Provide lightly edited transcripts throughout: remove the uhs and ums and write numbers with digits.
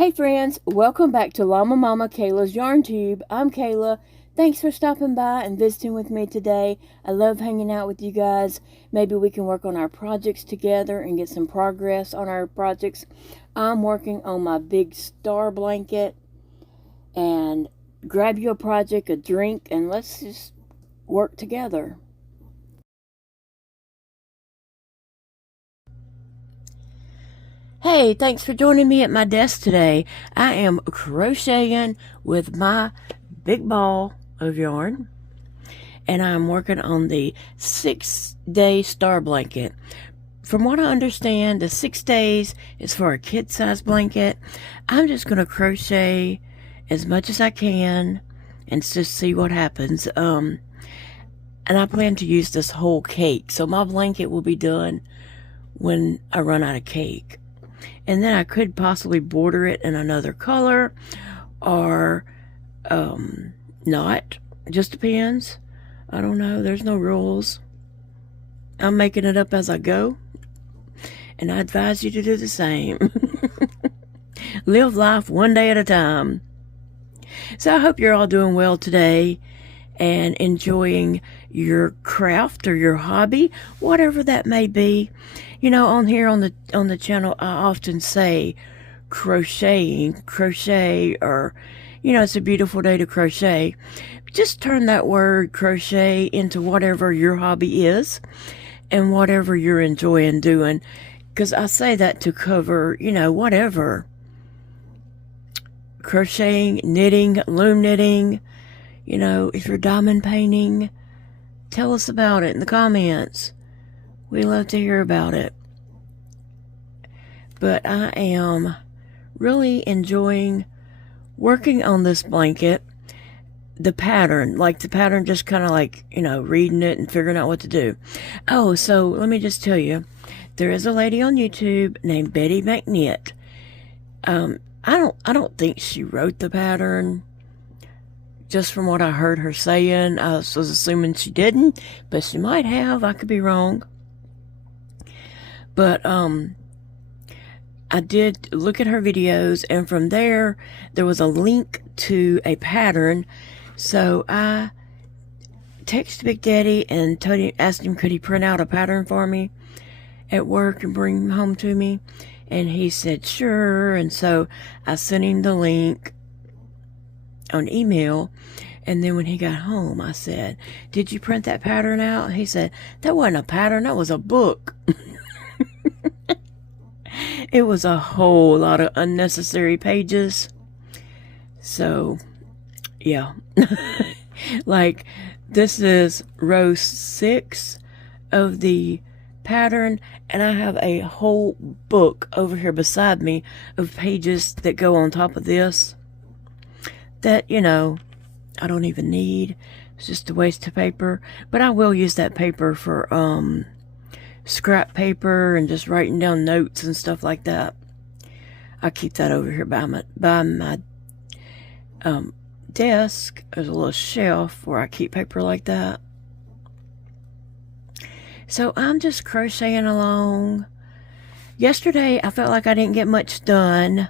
Hey friends, welcome back to Llama Mama Kayla's Yarn Tube. I'm Kayla. Thanks for stopping by and visiting with me today. I love hanging out with you guys. Maybe we can work on our projects together and get some progress on our projects. I'm working on my big star blanket. And grab you a project, a drink, and let's just work together. Hey, thanks for joining me at my desk today. I am crocheting with my big ball of yarn, and I'm working on the 6-day star blanket. From what I understand, the 6 days is for a kid-size blanket. I'm just going to crochet as much as I can and just see what happens. And I plan to use this whole cake, so my blanket will be done when I run out of cake. And then I could possibly border it in another color or not. It just depends. I don't know. There's no rules. I'm making it up as I go. And I advise you to do the same. Live life one day at a time. So I hope you're all doing well today and enjoying your craft or your hobby, whatever that may be. You know, on here on the channel, I often say crochet, or, you know, it's a beautiful day to crochet. Just turn that word crochet into whatever your hobby is and whatever you're enjoying doing. Because I say that to cover, you know, whatever. Crocheting, knitting, loom knitting, you know, if you're diamond painting, tell us about it in the comments. We love to hear about it. But I am really enjoying working on this blanket. The pattern, just kind of like, you know, reading it and figuring out what to do. Oh, so let me just tell you, there is a lady on YouTube named Betty McKnit. I don't think she wrote the pattern. Just from what I heard her saying, I was assuming she didn't, but she might have. I could be wrong. But I did look at her videos, and from there was a link to a pattern. So I texted Big Daddy and asked him could he print out a pattern for me at work and bring him home to me, and he said sure. And so I sent him the link on email, and then when he got home I said, did you print that pattern out? He said, that wasn't a pattern, that was a book. It was a whole lot of unnecessary pages. So yeah. Like, this is row 6 of the pattern, and I have a whole book over here beside me of pages that go on top of this that, you know, I don't even need. It's just a waste of paper. But I will use that paper for scrap paper and just writing down notes and stuff like that. I keep that over here by my desk. There's a little shelf where I keep paper like that. So I'm just crocheting along. Yesterday I felt like I didn't get much done.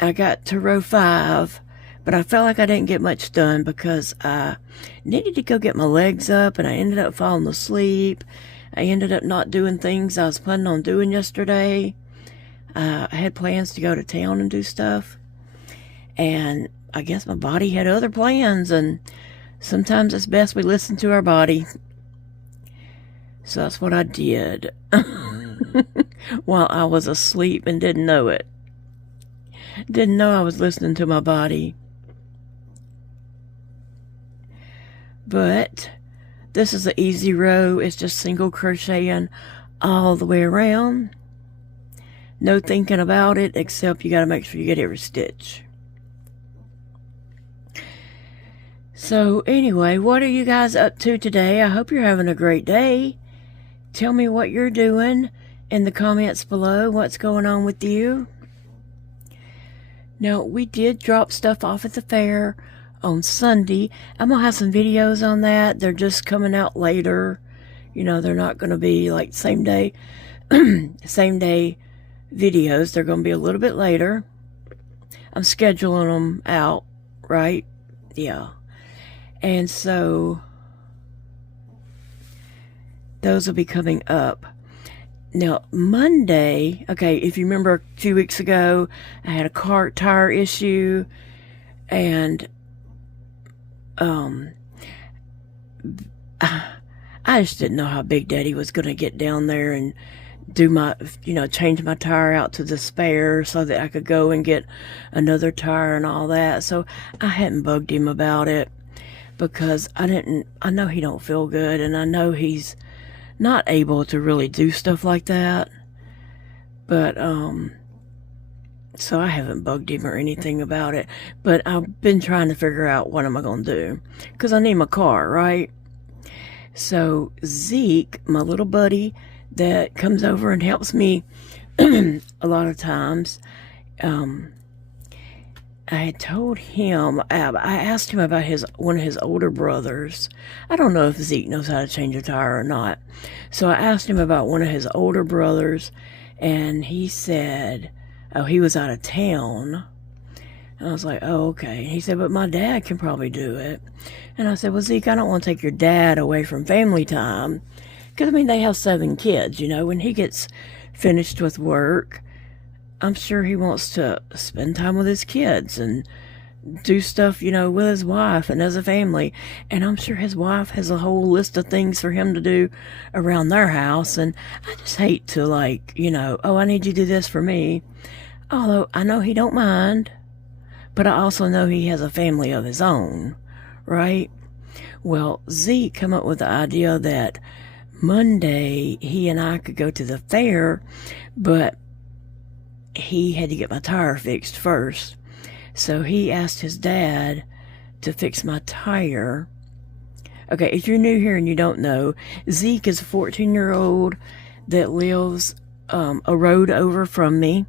I got to row 5, but I felt like I didn't get much done because I needed to go get my legs up, and I ended up falling asleep. I ended up not doing things I was planning on doing yesterday. I had plans to go to town and do stuff, and I guess my body had other plans, and sometimes it's best we listen to our body. So that's what I did while I was asleep and didn't know it. Didn't know I was listening to my body. But this is an easy row. It's just single crocheting all the way around. No thinking about it, except you got to make sure you get every stitch. So anyway, what are you guys up to today? I hope you're having a great day. Tell me what you're doing in the comments below. What's going on with you? Now, we did drop stuff off at the fair on Sunday. I'm going to have some videos on that. They're just coming out later. You know, they're not going to be like same day videos. They're going to be a little bit later. I'm scheduling them out, right? Yeah. And so those will be coming up. Now, Monday, okay, if you remember a few weeks ago, I had a car tire issue, and I just didn't know how Big Daddy was going to get down there and do my, change my tire out to the spare so that I could go and get another tire and all that. So I hadn't bugged him about it because I know he don't feel good, and I know he's not able to really do stuff like that. But, so I haven't bugged him or anything about it. But I've been trying to figure out what am I going to do, because I need my car, right? So Zeke, my little buddy that comes over and helps me a lot of times, I had told him, I asked him about one of his older brothers. I don't know if Zeke knows how to change a tire or not. So I asked him about one of his older brothers, and he said, oh, he was out of town. And I was like, oh, okay. He said, but my dad can probably do it. And I said, well, Zeke, I don't want to take your dad away from family time. Because, they have 7 kids, When he gets finished with work, I'm sure he wants to spend time with his kids and do stuff, with his wife and as a family. And I'm sure his wife has a whole list of things for him to do around their house. And I just hate to, oh, I need you to do this for me. Although I know he don't mind, but I also know he has a family of his own, right? Well, Zeke come up with the idea that Monday he and I could go to the fair, but he had to get my tire fixed first. So he asked his dad to fix my tire. Okay, if you're new here and you don't know, Zeke is a 14-year-old that lives a road over from me.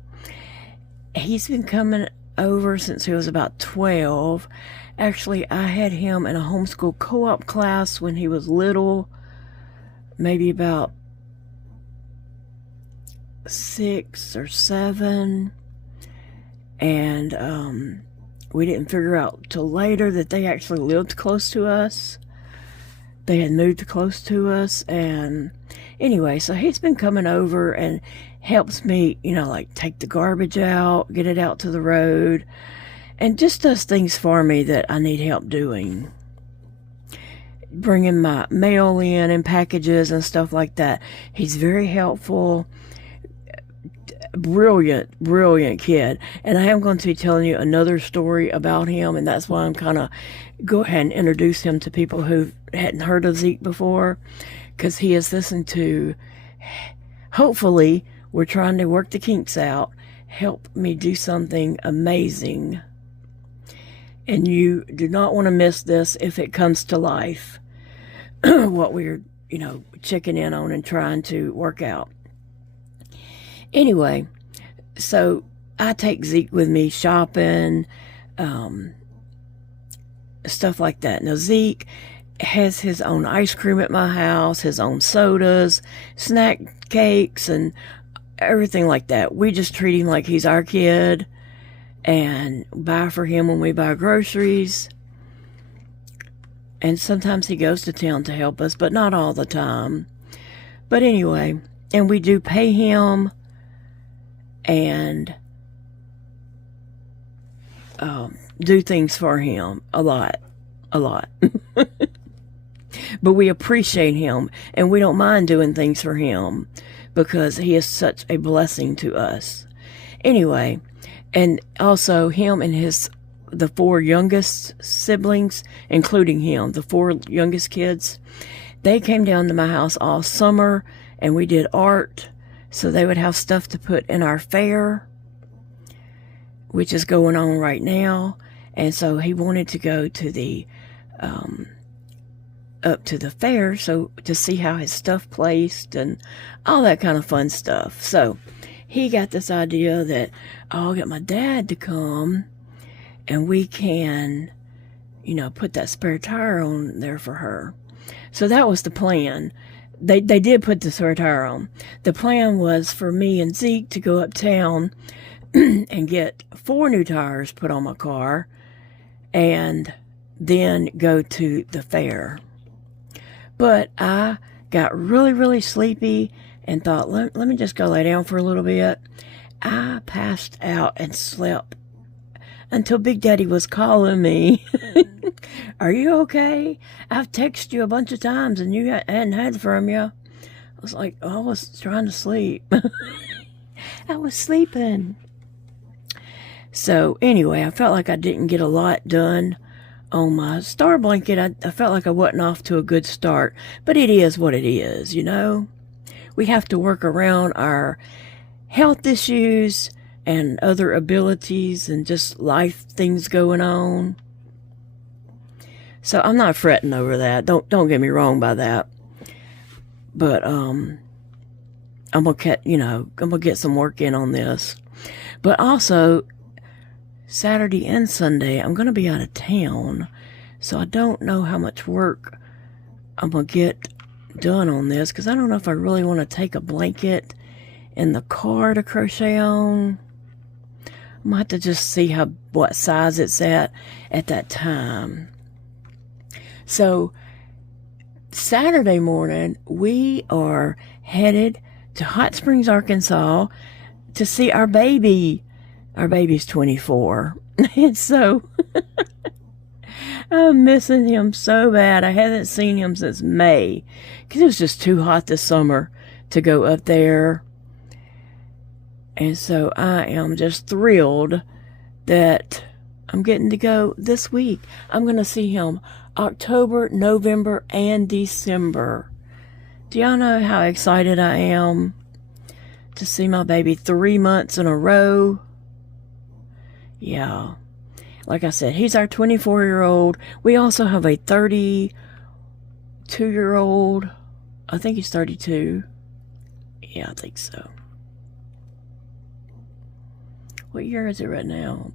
He's been coming over since he was about 12. Actually, I had him in a homeschool co-op class when he was little, maybe about 6 or 7, and we didn't figure out till later that they actually lived close to us. They had moved close to us, and anyway, so he's been coming over and helps me, take the garbage out, get it out to the road, and just does things for me that I need help doing. Bringing my mail in and packages and stuff like that. He's very helpful. Brilliant kid. And I am going to be telling you another story about him, and that's why I'm kind of go ahead and introduce him to people who hadn't heard of Zeke before, because he has listened to, hopefully, we're trying to work the kinks out, help me do something amazing. And you do not want to miss this if it comes to life, what we're, checking in on and trying to work out. Anyway, so I take Zeke with me shopping, stuff like that. Now, Zeke has his own ice cream at my house, his own sodas, snack cakes, and everything like that. We just treat him like he's our kid and buy for him when we buy groceries. And sometimes he goes to town to help us, but not all the time. But anyway, and we do pay him and do things for him a lot. But we appreciate him, and we don't mind doing things for him because he is such a blessing to us. Anyway, and also him and the 4 youngest siblings, including him, the 4 youngest kids, they came down to my house all summer, and we did art, so they would have stuff to put in our fair, which is going on right now. And so he wanted to go to the up to the fair, so to see how his stuff placed and all that kind of fun stuff. So he got this idea that I'll get my dad to come and we can, put that spare tire on there for her. So that was the plan. they did put the spare tire on. The plan was for me and Zeke to go uptown and get 4 new tires put on my car and then go to the fair. But I got really, really sleepy and thought, let me just go lay down for a little bit. I passed out and slept until Big Daddy was calling me. Are you okay? I've texted you a bunch of times and you hadn't heard from you. I was like, oh, I was trying to sleep. I was sleeping. So anyway, I felt like I didn't get a lot done on my star blanket. I felt like I wasn't off to a good start, but it is what it is, you know. We have to work around our health issues and other abilities and just life things going on. So I'm not fretting over that. Don't get me wrong by that. But I'm gonna get some work in on this. But also Saturday and Sunday I'm gonna be out of town, so I don't know how much work I'm gonna get done on this, because I don't know if I really want to take a blanket in the car to crochet on. I might have to just see what size it's at that time. So Saturday morning we are headed to Hot Springs, Arkansas to see our baby. Our baby's 24. And so I'm missing him so bad. I haven't seen him since May because it was just too hot this summer to go up there. And so I am just thrilled that I'm getting to go this week. I'm going to see him October, November, and December. Do y'all know how excited I am to see my baby 3 months in a row? Yeah. Like I said, he's our 24-year-old. We also have a 32-year-old. I think he's 32. Yeah, I think so. What year is it right now?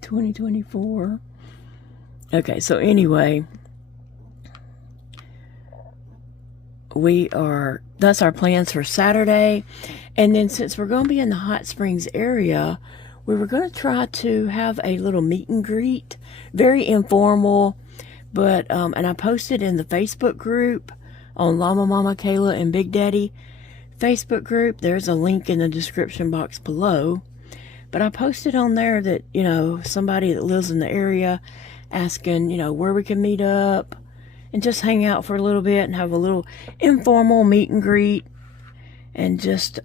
2024. Okay, so anyway, that's our plans for Saturday. And then since we're going to be in the Hot Springs area, we were going to try to have a little meet and greet, very informal, but, and I posted in the Facebook group on Llama Mama, Kayla, and Big Daddy Facebook group. There's a link in the description box below. But I posted on there that, you know, somebody that lives in the area asking, you know, where we can meet up and just hang out for a little bit and have a little informal meet and greet and just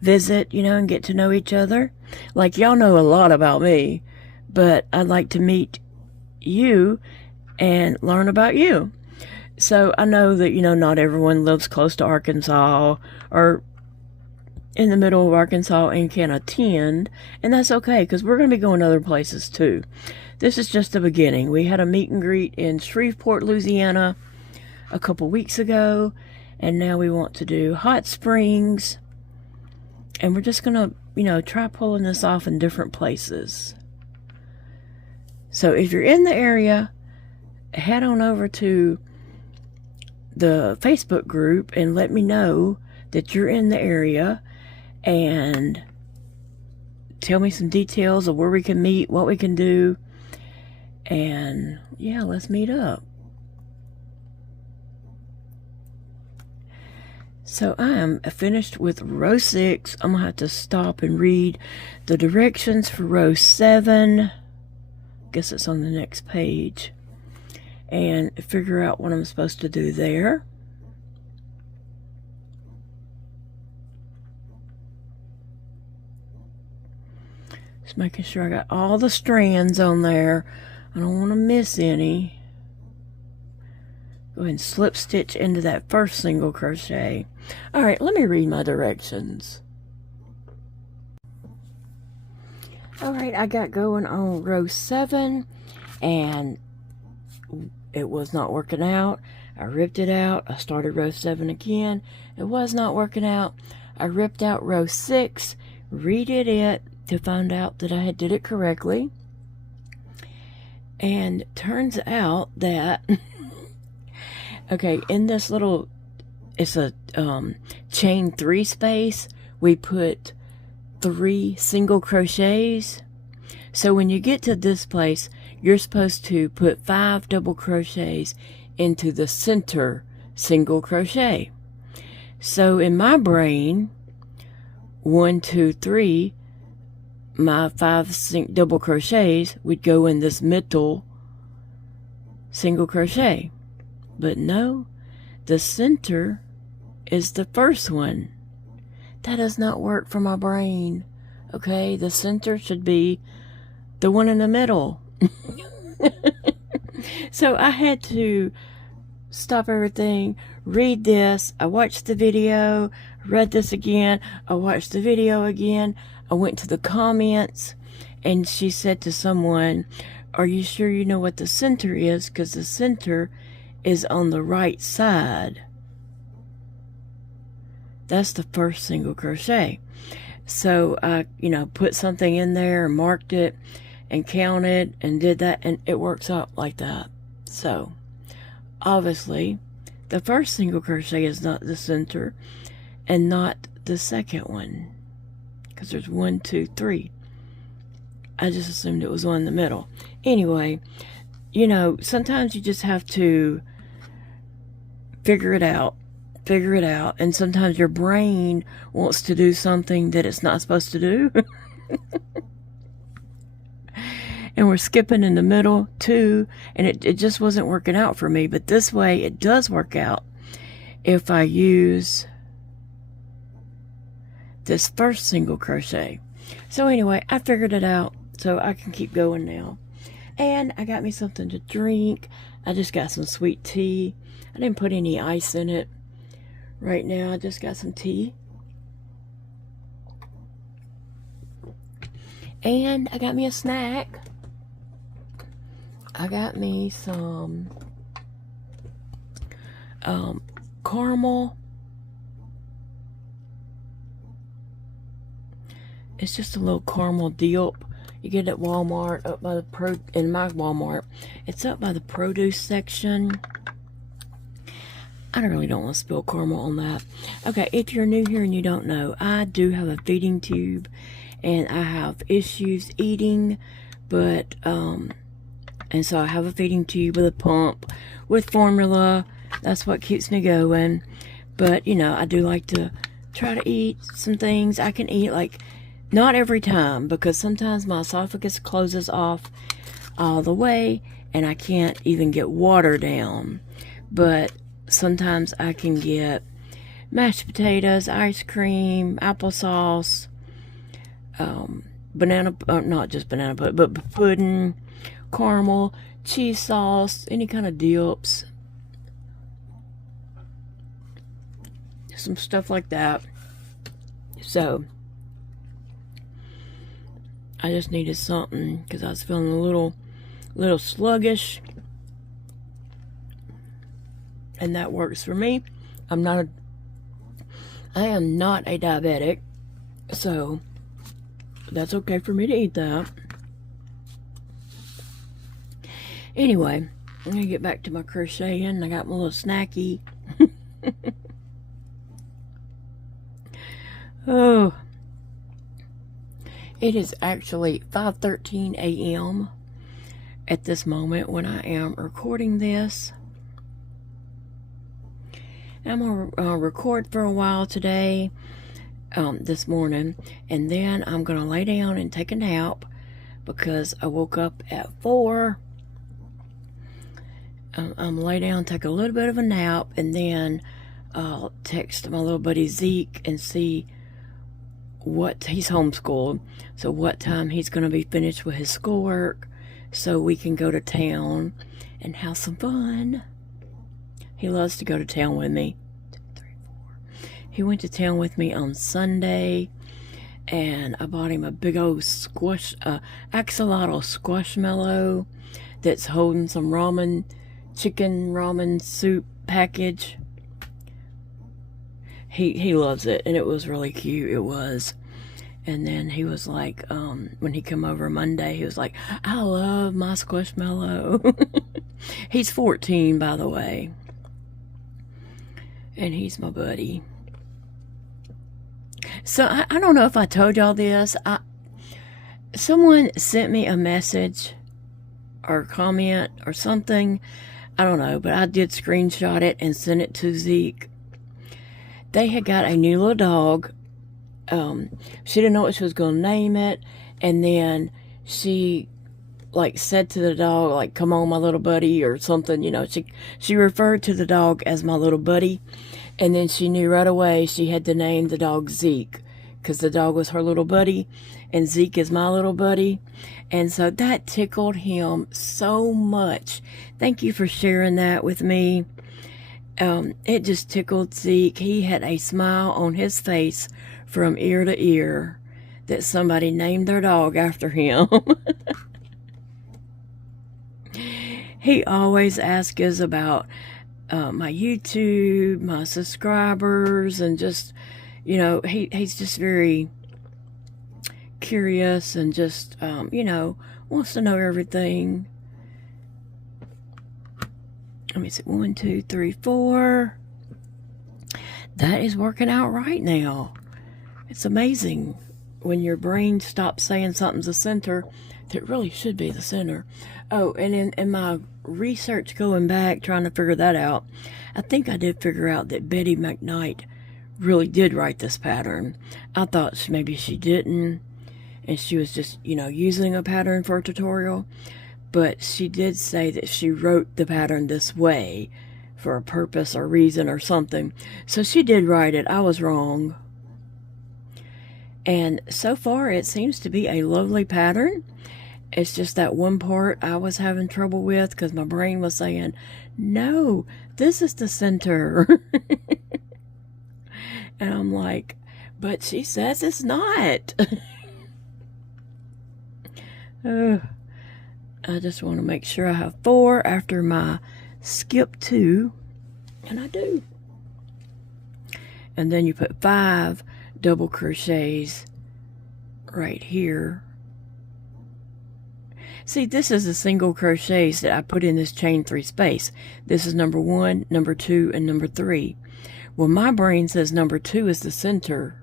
visit, you know, and get to know each other. Like, y'all know a lot about me, but I'd like to meet you and learn about you. So I know that, you know, not everyone lives close to Arkansas or in the middle of Arkansas and can attend, and that's okay, because we're going to be going other places too. This is just the beginning. We had a meet and greet in Shreveport, Louisiana a couple weeks ago, and now we want to do Hot Springs, and we're just going to, you know, try pulling this off in different places. So if you're in the area, head on over to the Facebook group and let me know that you're in the area and tell me some details of where we can meet, what we can do, and yeah, let's meet up. So I am finished with row 6. I'm gonna have to stop and read the directions for row 7. Guess it's on the next page, and figure out what I'm supposed to do there. Just making sure I got all the strands on there. I don't want to miss any. Go ahead and slip stitch into that first single crochet. Alright, let me read my directions. Alright, I got going on row 7 and it was not working out. I ripped it out. I started row 7 again. It was not working out. I ripped out row 6, redid it to find out that I had did it correctly. And turns out that Okay, in this little, it's a chain 3 space, we put 3 single crochets. So when you get to this place, you're supposed to put 5 double crochets into the center single crochet. So in my brain, 1, 2, 3, my 5 double crochets would go in this middle single crochet. But no, the center is the first one. That does not work for my brain. Okay, the center should be the one in the middle. So I had to stop everything, read this. I watched the video, read this again. I watched the video again. I went to the comments, and she said to someone, "Are you sure you know what the center is? Because the center is on the right side." That's the first single crochet. So I, put something in there and marked it and counted and did that, and it works out like that. So obviously the first single crochet is not the center and not the second one, because there's 1, 2, 3. I just assumed it was one in the middle. Anyway, sometimes you just have to figure it out, and sometimes your brain wants to do something that it's not supposed to do. And we're skipping in the middle too, and it just wasn't working out for me. But this way it does work out if I use this first single crochet. So anyway, I figured it out, so I can keep going now. And I got me something to drink. I just got some sweet tea. I didn't put any ice in it right now. I just got some tea. And I got me a snack. I got me some caramel. It's just a little caramel dip. You get it at Walmart, up by the in my Walmart. It's up by the produce section. I really don't want to spill caramel on that. Okay, if you're new here and you don't know, I do have a feeding tube, and I have issues eating, but and so I have a feeding tube with a pump, with formula. That's what keeps me going. But, I do like to try to eat some things. I can eat, not every time, because sometimes my esophagus closes off all the way, and I can't even get water down. But sometimes I can get mashed potatoes, ice cream, applesauce, not just banana, but pudding, caramel, cheese sauce, any kind of dips, some stuff like that. So I just needed something because I was feeling a little sluggish, and that works for me. I am not a diabetic, so that's okay for me to eat that. Anyway, I'm gonna get back to my crocheting. I got my little snacky. Oh, it is actually 5:13 a.m. at this moment when I am recording this. I'm gonna record for a while today, this morning, and then I'm gonna lay down and take a nap because I woke up at 4. I'm lay down, take a little bit of a nap, and then I'll text my little buddy Zeke and see what he's homeschooled, so what time he's going to be finished with his schoolwork, so we can go to town and have some fun. He loves to go to town with me. 2, 3, 4. He went to town with me on Sunday, and I bought him a big old axolotl squashmallow that's holding some chicken ramen soup package. He loves it, and it was really cute. It was. And then he was like, when he came over Monday, he was like, "I love my squishmallow." He's 14, by the way. And he's my buddy. So I don't know if I told y'all this. Someone sent me a message or comment or something. I don't know, but I did screenshot it and send it to Zeke. They had got a new little dog. She didn't know what she was going to name it. And then she like said to the dog, like, come on, my little buddy, or something, you know. She referred to the dog as my little buddy. And then she knew right away she had to name the dog Zeke, because the dog was her little buddy, and Zeke is my little buddy. And so that tickled him so much. Thank you for sharing that with me. It just tickled Zeke. He had a smile on his face from ear to ear that somebody named their dog after him. He always asks us about my YouTube, my subscribers, and just, you know, he's just very curious and just, you know, wants to know everything. Let me see, 1, 2, 3, 4. That is working out right now. It's amazing when your brain stops saying something's the center that really should be the center. Oh, and in my research going back, trying to figure that out, I think I did figure out that Betty McKnight really did write this pattern. I thought maybe she didn't, and she was just, you know, using a pattern for a tutorial. But she did say that she wrote the pattern this way for a purpose or reason or something. So she did write it. I was wrong. And so far, it seems to be a lovely pattern. It's just that one part I was having trouble with because my brain was saying, no, this is the center. And I'm like, but she says it's not. I just want to make sure I have 4 after my skip 2. And I do. And then you put 5 double crochets right here. See, this is the single crochets that I put in this chain 3 space. This is number 1, number 2, and number 3. Well, my brain says number 2 is the center.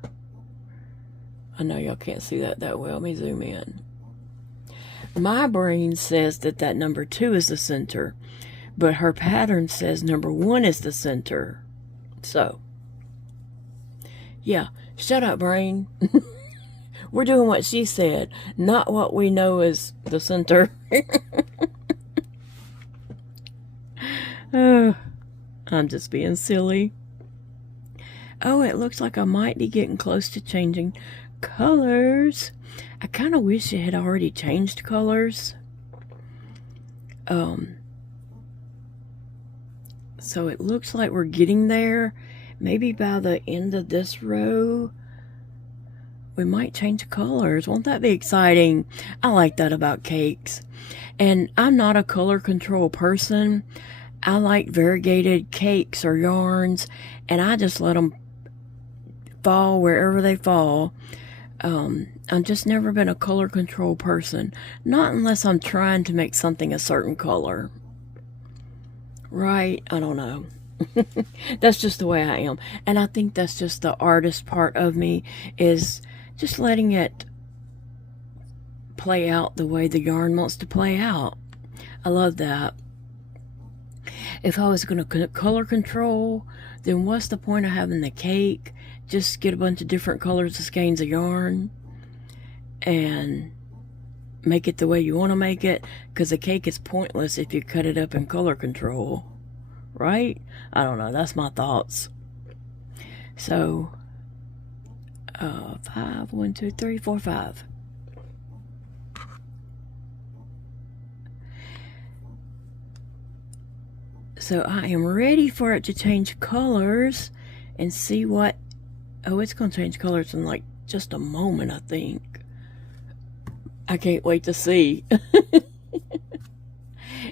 I know y'all can't see that well. Let me zoom in. My brain says that number 2 is the center, but her pattern says number 1 is the center. So, yeah, shut up, brain. We're doing what she said, not what we know is the center. I'm just being silly. Oh, it looks like I might be getting close to changing colors. I kind of wish it had already changed colors. So it looks like we're getting there. Maybe by the end of this row, we might change colors. Won't that be exciting? I like that about cakes. And I'm not a color control person. I like variegated cakes or yarns, and I just let them fall wherever they fall. I've just never been a color control person. Not unless I'm trying to make something a certain color. Right? I don't know. That's just the way I am. And I think that's just the artist part of me, is just letting it play out the way the yarn wants to play out. I love that. If I was going to color control, then what's the point of having the cake? Just get a bunch of different colors of skeins of yarn and make it the way you want to make it, because a cake is pointless if you cut it up in color control, right? I don't know. That's my thoughts. So 5, 1, 2, 3, 4, 5. So I am ready for it to change colors and see what. Oh, it's going to change colors in like just a moment, I think. I can't wait to see.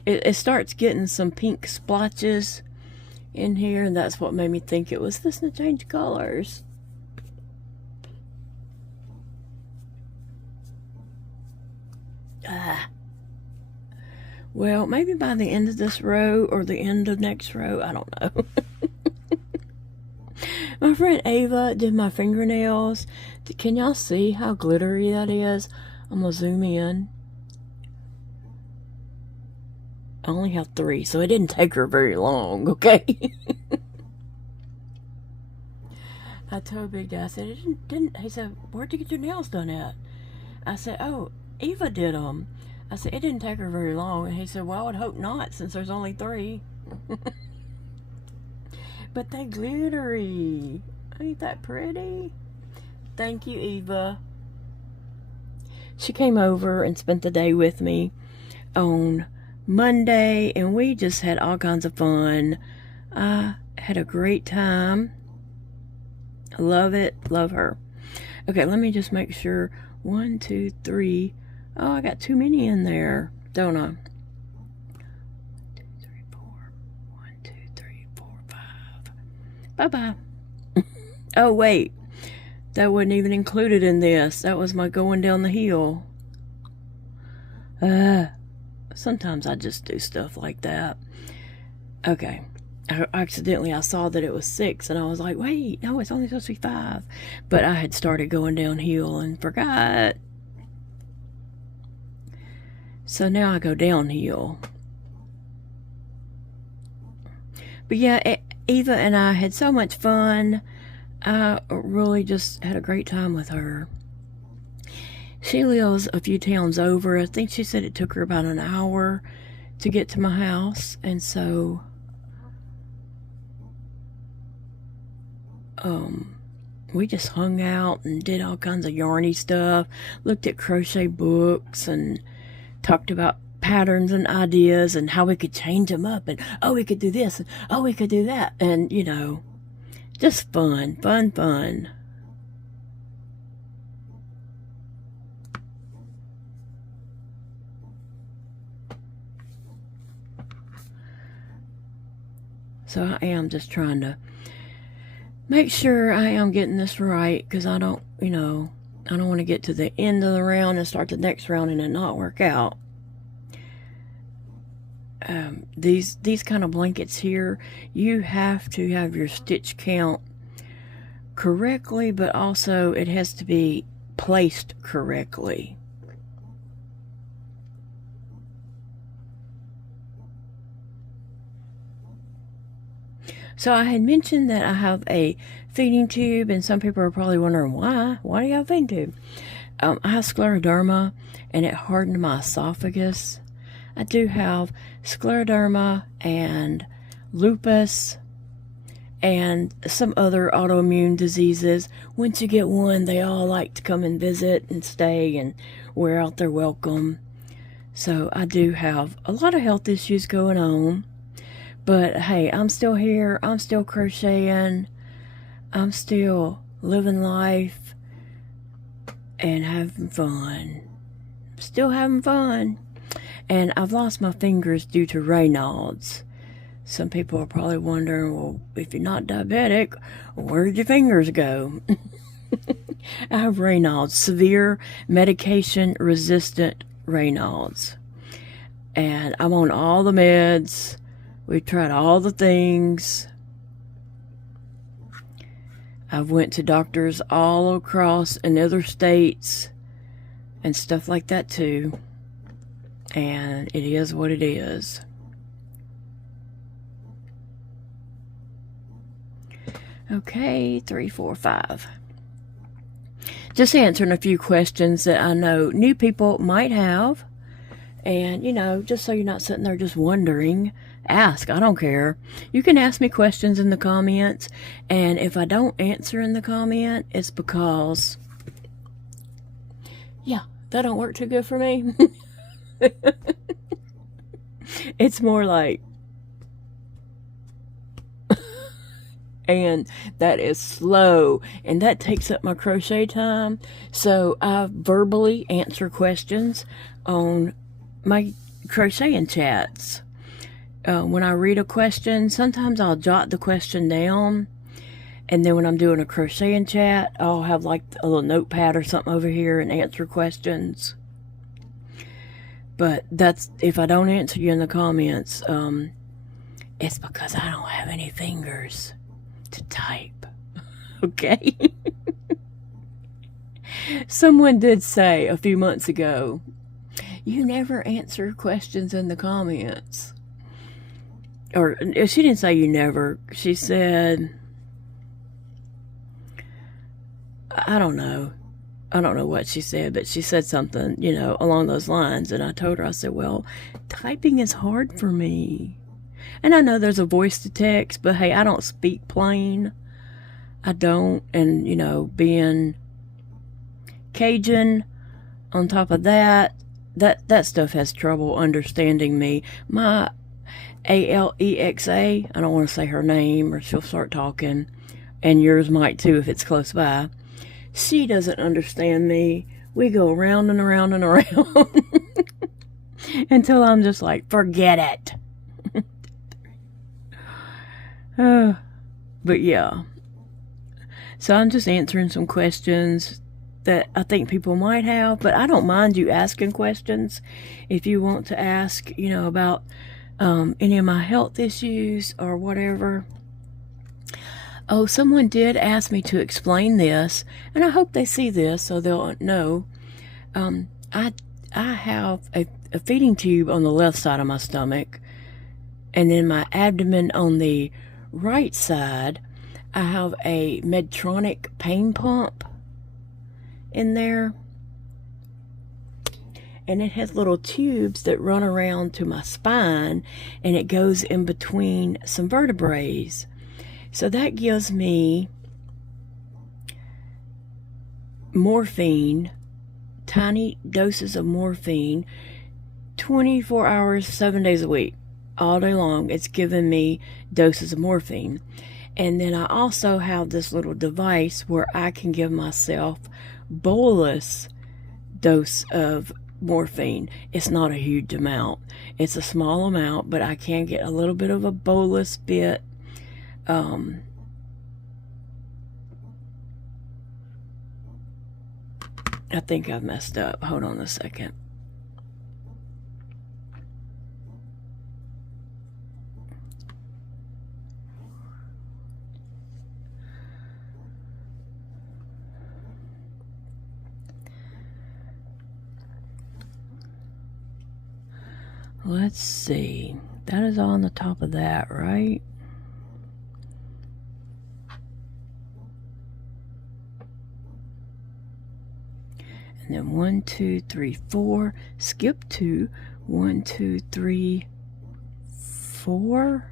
It starts getting some pink splotches in here, and that's what made me think it was this to change colors. Well, maybe by the end of this row or the end of next row, I don't know. friend Ava did my fingernails. Can y'all see how glittery that is? I'm gonna zoom in. I only have 3, so it didn't take her very long, okay? I told Big Dad, I said, it didn't, he said, where'd you get your nails done at? I said, oh, Eva did them. I said, it didn't take her very long. And he said, well, I would hope not, since there's only 3. But they glittery. Ain't that pretty? Thank you, Eva. She came over and spent the day with me on Monday, and we just had all kinds of fun. I had a great time. I love it. Love her. Okay, let me just make sure. 1, 2, 3. Oh, I got too many in there, don't I? 1, 2, 3, 4. 1, 2, 3, 4, 5. Bye-bye. Oh, wait. That wasn't even included in this. That was my going down the hill. Sometimes I just do stuff like that. Okay. Accidentally, I saw that it was 6, and I was like, wait, no, it's only supposed to be 5. But I had started going downhill and forgot. So now I go downhill. But yeah, Eva and I had so much fun. I really just had a great time with her. She lives a few towns over. I think she said it took her about an hour to get to my house. And so we just hung out and did all kinds of yarny stuff, looked at crochet books, and talked about patterns and ideas and how we could change them up, and oh, we could do this, and oh, we could do that, and you know, just fun. So I am just trying to make sure I am getting this right, because I don't, I don't want to get to the end of the round and start the next round and it not work out. These kind of blankets here, you have to have your stitch count correctly, but also it has to be placed correctly. So I had mentioned that I have a feeding tube, and some people are probably wondering why. Why do you have a feeding tube? I have scleroderma, and it hardened my esophagus. I do have scleroderma and lupus and some other autoimmune diseases. Once you get one, they all like to come and visit and stay and wear out their welcome. So I do have a lot of health issues going on. But hey, I'm still here. I'm still crocheting. I'm still living life and having fun. Still having fun. And I've lost my fingers due to Raynaud's. Some people are probably wondering, well, if you're not diabetic, where did your fingers go? I have Raynaud's, severe medication-resistant Raynaud's. And I'm on all the meds. We've tried all the things. I've went to doctors all across in other states and stuff like that too. And it is what it is. Okay, 3, 4, 5. Just answering a few questions that I know new people might have. And, just so you're not sitting there just wondering, ask. I don't care. You can ask me questions in the comments. And if I don't answer in the comment, it's because, yeah, that don't work too good for me. It's more like, and that is slow, and that takes up my crochet time. So I verbally answer questions on my crocheting chats. When I read a question, sometimes I'll jot the question down, and then when I'm doing a crocheting chat, I'll have like a little notepad or something over here and answer questions. But that's, if I don't answer you in the comments, it's because I don't have any fingers to type. Okay. Someone did say a few months ago, you never answer questions in the comments. Or she didn't say you never. She said, I don't know. I don't know what she said, but she said something, you know, along those lines. And I told her, I said, well, typing is hard for me. And I know there's a voice to text, but hey, I don't speak plain. I don't. And, you know, being Cajun on top of that stuff has trouble understanding me. My Alexa, I don't want to say her name or she'll start talking, and yours might too if it's close by. She doesn't understand me. We go around and around and around until I'm just like, forget it. But yeah. So I'm just answering some questions that I think people might have, but I don't mind you asking questions if you want to ask, you know, about any of my health issues or whatever. Oh, someone did ask me to explain this, and I hope they see this so they'll know. I have a feeding tube on the left side of my stomach, and then my abdomen on the right side, I have a Medtronic pain pump in there, and it has little tubes that run around to my spine, and it goes in between some vertebrae. So that gives me morphine, tiny doses of morphine, 24 hours, 7 days a week, all day long. It's giving me doses of morphine. And then I also have this little device where I can give myself bolus dose of morphine. It's not a huge amount. It's a small amount, but I can get a little bit of a bolus bit. I think I've messed up. Hold on a second. Let's see. That is on the top of that, right? And then 1, 2, 3, 4. Skip 2. 1, 2, 3, 4.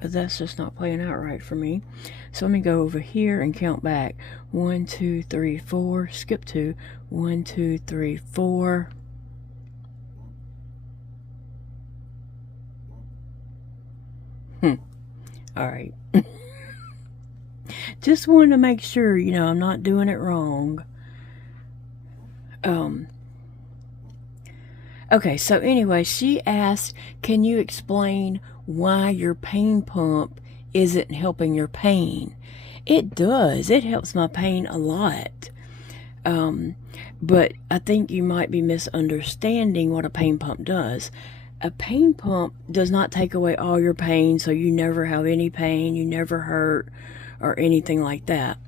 But that's just not playing out right for me. So let me go over here and count back. 1, 2, 3, 4. Skip 2. 1, 2, 3, 4. All right. Just wanted to make sure, you know, I'm not doing it wrong. Okay, so anyway, she asked, can you explain why your pain pump isn't helping your pain? It does. It helps my pain a lot. But I think you might be misunderstanding what a pain pump does. A pain pump does not take away all your pain, so you never have any pain, you never hurt, or anything like that.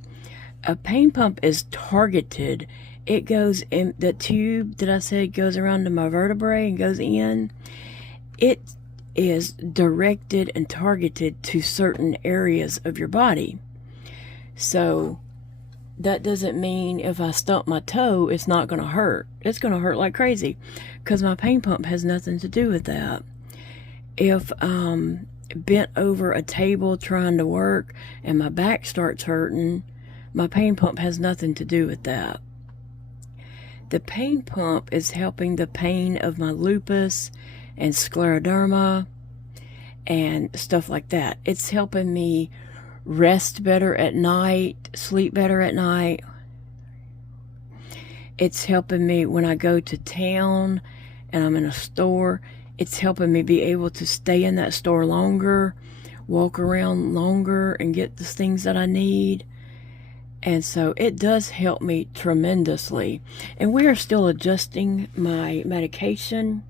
A pain pump is targeted. It goes in, the tube that I said goes around to my vertebrae and goes in. It is directed and targeted to certain areas of your body. So that doesn't mean if I stump my toe, it's not going to hurt. It's going to hurt like crazy because my pain pump has nothing to do with that. If I'm bent over a table trying to work and my back starts hurting, my pain pump has nothing to do with that. The pain pump is helping the pain of my lupus and scleroderma and stuff like that. It's helping me rest better at night, sleep better at night. It's helping me when I go to town and I'm in a store. It's helping me be able to stay in that store longer, walk around longer, and get the things that I need. And so it does help me tremendously. And we are still adjusting my medication.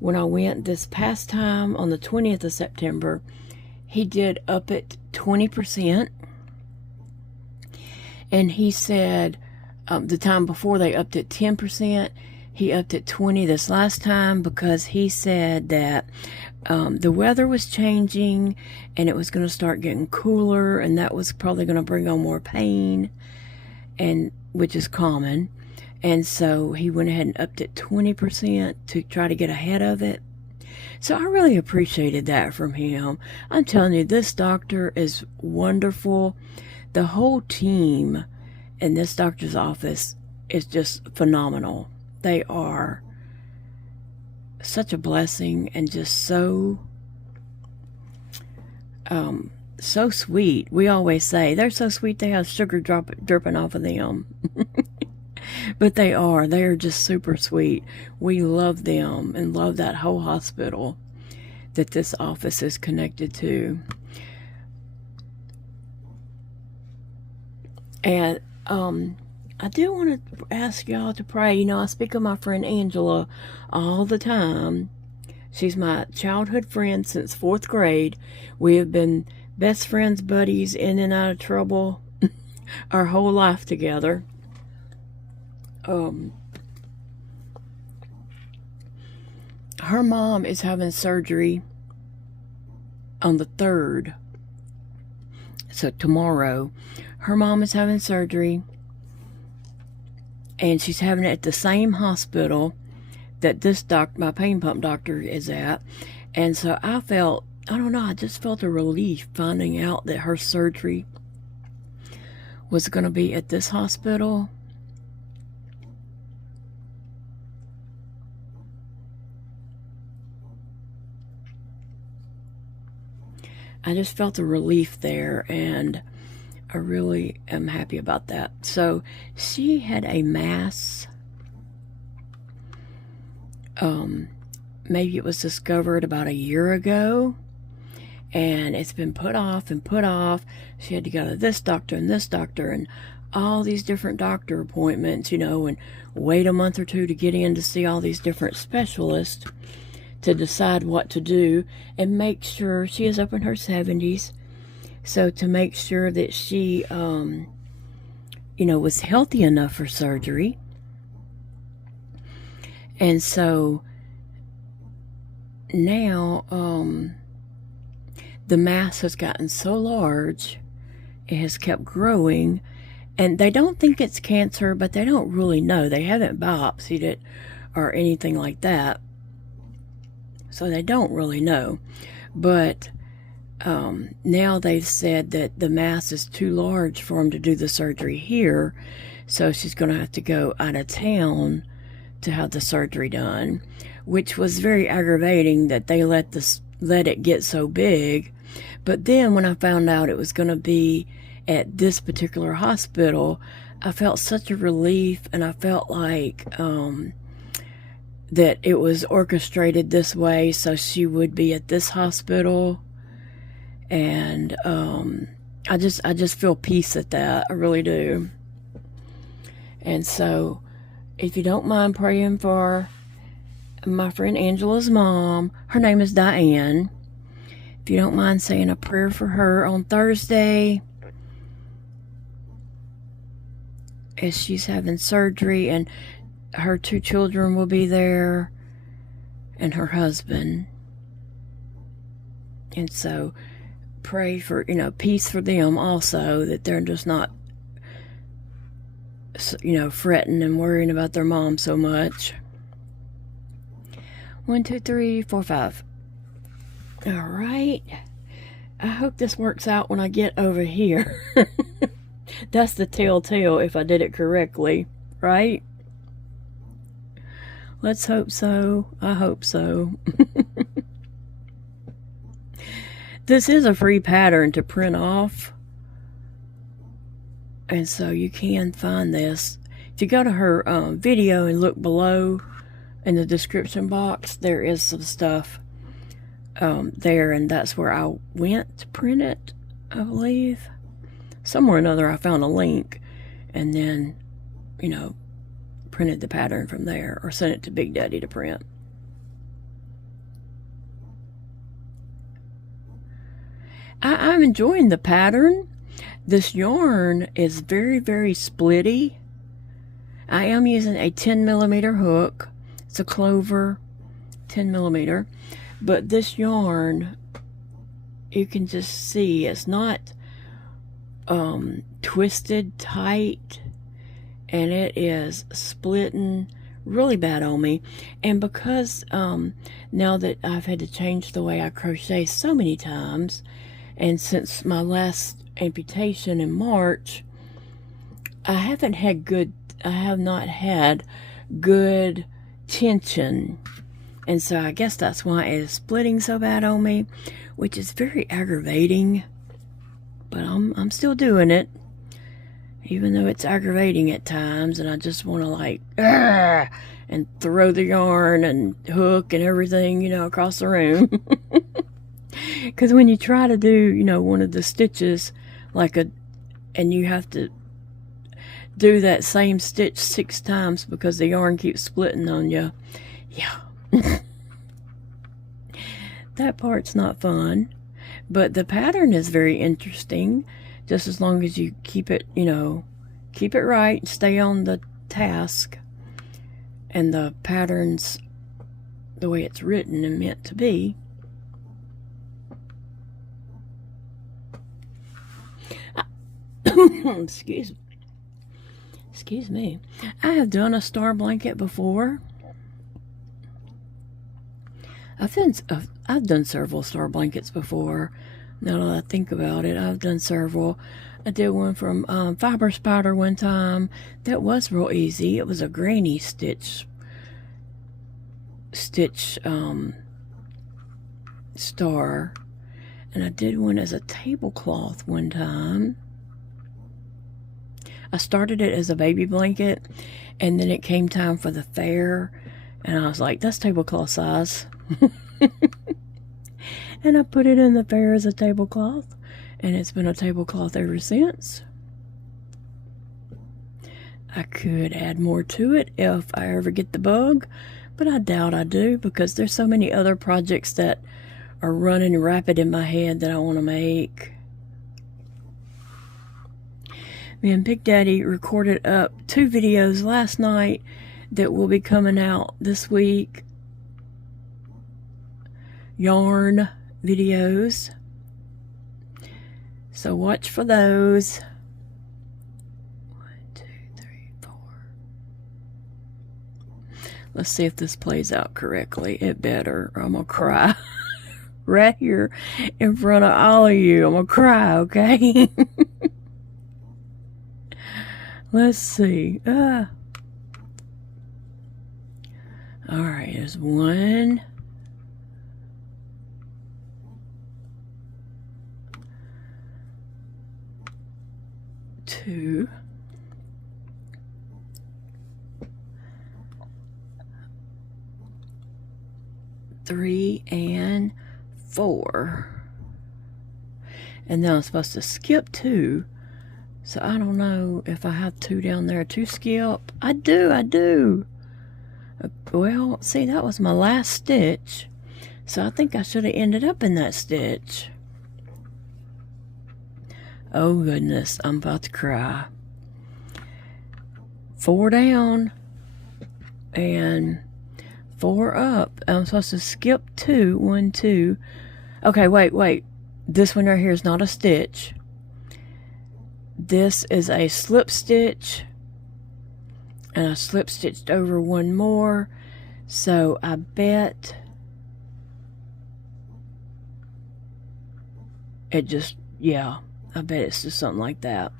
When I went this past time on the 20th of September, he did up at 20%. And he said the time before they upped at 10%, he upped at 20 this last time because he said that the weather was changing and it was going to start getting cooler, and that was probably going to bring on more pain, and which is common. And so he went ahead and upped it 20% to try to get ahead of it. So I really appreciated that from him. I'm telling you, this doctor is wonderful. The whole team in this doctor's office is just phenomenal. They are such a blessing and just so sweet. We always say they're so sweet they have sugar dripping off of them. But they are just super sweet. We love them and love that whole hospital that this office is connected to. And I do want to ask y'all to pray. You know, I speak of my friend Angela all the time. She's my childhood friend since 4th grade. We have been best friends, buddies, in and out of trouble our whole life together. Her mom is having surgery on the 3rd. So tomorrow, her mom is having surgery, and she's having it at the same hospital that this my pain pump doctor is at. And so I don't know, I just felt a relief finding out that her surgery was going to be at this hospital. I just felt a relief there, and I really am happy about that. So she had a mass. Maybe it was discovered about a year ago, and it's been put off and put off. She had to go to this doctor and all these different doctor appointments, you know, and wait a month or two to get in to see all these different specialists to decide what to do and make sure. She is up in her 70s. So to make sure that she, you know, was healthy enough for surgery. And so now the mass has gotten so large, it has kept growing, and they don't think it's cancer, but they don't really know. They haven't biopsied it or anything like that, so they don't really know. But now they've said that the mass is too large for them to do the surgery here, so she's going to have to go out of town to have the surgery done, which was very aggravating that they let it get so big. But then when I found out it was going to be at this particular hospital, I felt such a relief, and I felt like that it was orchestrated this way so she would be at this hospital. And I just feel peace at that. I really do. And so if you don't mind praying for my friend Angela's mom, her name is Diane. If you don't mind saying a prayer for her on Thursday as she's having surgery, and her 2 children will be there and her husband. And so pray for, you know, peace for them also, that they're just not, you know, fretting and worrying about their mom so much. 1, 2, 3, 4, 5. All right. I hope this works out when I get over here. That's the telltale if I did it correctly, right? Let's hope so. I hope so. This is a free pattern to print off, and so you can find this. If you go to her video and look below in the description box, there is some stuff there, and that's where I went to print it, I believe. Somewhere or another I found a link, and then, you know, printed the pattern from there, or sent it to Big Daddy to print. I'm enjoying the pattern. This yarn is very, very splitty. I am using a 10mm hook. It's a Clover 10mm. But this yarn, you can just see it's not twisted tight, and it is splitting really bad on me. And because now that I've had to change the way I crochet so many times, and since my last amputation in March, I have not had good tension, and so I guess that's why it is splitting so bad on me, which is very aggravating. But I'm still doing it, even though it's aggravating at times, and I just want to like and throw the yarn and hook and everything, you know, across the room. Because when you try to do, you know, one of the stitches and you have to do that same stitch 6 times because the yarn keeps splitting on you, yeah. That part's not fun. But the pattern is very interesting, just as long as you keep it, you know, keep it right, stay on the task, and the pattern's the way it's written and meant to be. Excuse me. I have done a star blanket before. I've done several star blankets before. Now that I think about it, I've done several. I did one from Fiber Spider one time. That was real easy. It was a granny stitch star. And I did one as a tablecloth one time. I started it as a baby blanket, and then it came time for the fair, and I was like, that's tablecloth size. And I put it in the fair as a tablecloth, and it's been a tablecloth ever since. I could add more to it if I ever get the bug, but I doubt I do, because there's so many other projects that are running rapid in my head that I want to make. Me and Big Daddy recorded up 2 videos last night that will be coming out this week. Yarn videos. So watch for those. 1, 2, 3, 4. Let's see if this plays out correctly. It better, or I'm gonna cry. Right here in front of all of you. I'm gonna cry, okay? Let's see. Alright, there's 1. 2. 3 and 4. And now I'm supposed to skip 2. So I don't know if I have 2 down there to skip. I do. Well, see, that was my last stitch. So I think I should have ended up in that stitch. Oh goodness, I'm about to cry. 4 down and 4 up. I'm supposed to skip 2. 1, 2. Okay, wait. This one right here is not a stitch. This is a slip stitch, and I slip stitched over 1 more, so I bet it just, yeah, I bet it's just something like that.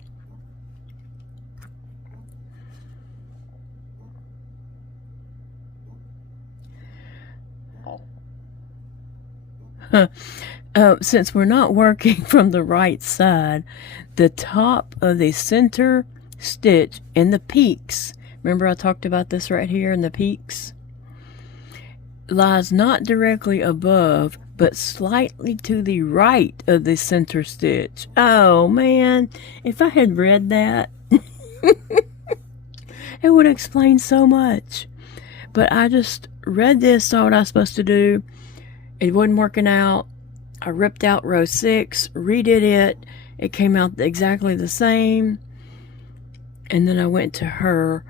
Since we're not working from the right side, the top of the center stitch in the peaks, remember I talked about this right here in the peaks, lies not directly above, but slightly to the right of the center stitch. Oh man, if I had read that, it would explain so much. But I just read this, saw what I was supposed to do. It wasn't working out, I ripped out row 6, redid it. It came out exactly the same. And then I went to her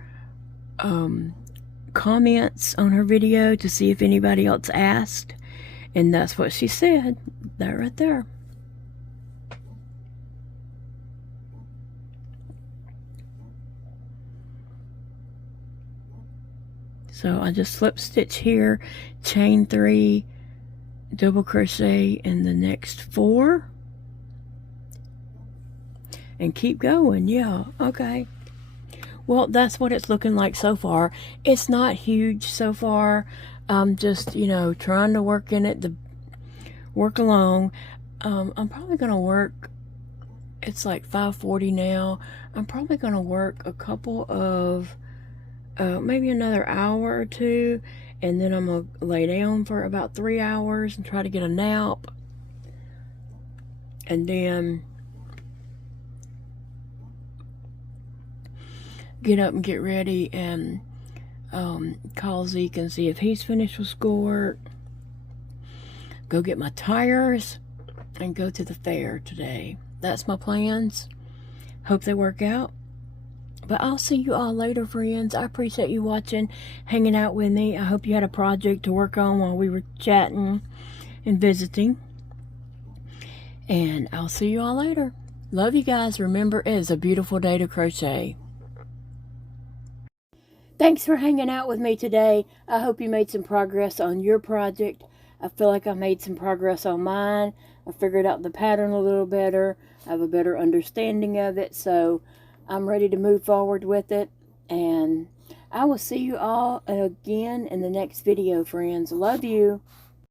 comments on her video to see if anybody else asked. And that's what she said. That right there. So I just slip stitch here, chain 3, double crochet in the next 4, and keep going. Yeah, okay. Well, that's what it's looking like so far. It's not huge so far. I'm just, you know, trying to work in it, to work along. I'm probably gonna work, it's like 5:40 now. I'm probably gonna work a couple of maybe another hour or 2, and then I'm gonna lay down for about 3 hours and try to get a nap, and then get up and get ready and call Zeke and see if he's finished with schoolwork, go get my tires, and go to the fair today. That's my plans. Hope they work out. But I'll see you all later, friends. I appreciate you watching, hanging out with me. I hope you had a project to work on while we were chatting and visiting. And I'll see you all later. Love you guys. Remember, it is a beautiful day to crochet. Thanks for hanging out with me today. I hope you made some progress on your project. I feel like I made some progress on mine. I figured out the pattern a little better. I have a better understanding of it. So I'm ready to move forward with it, and I will see you all again in the next video, friends. Love you.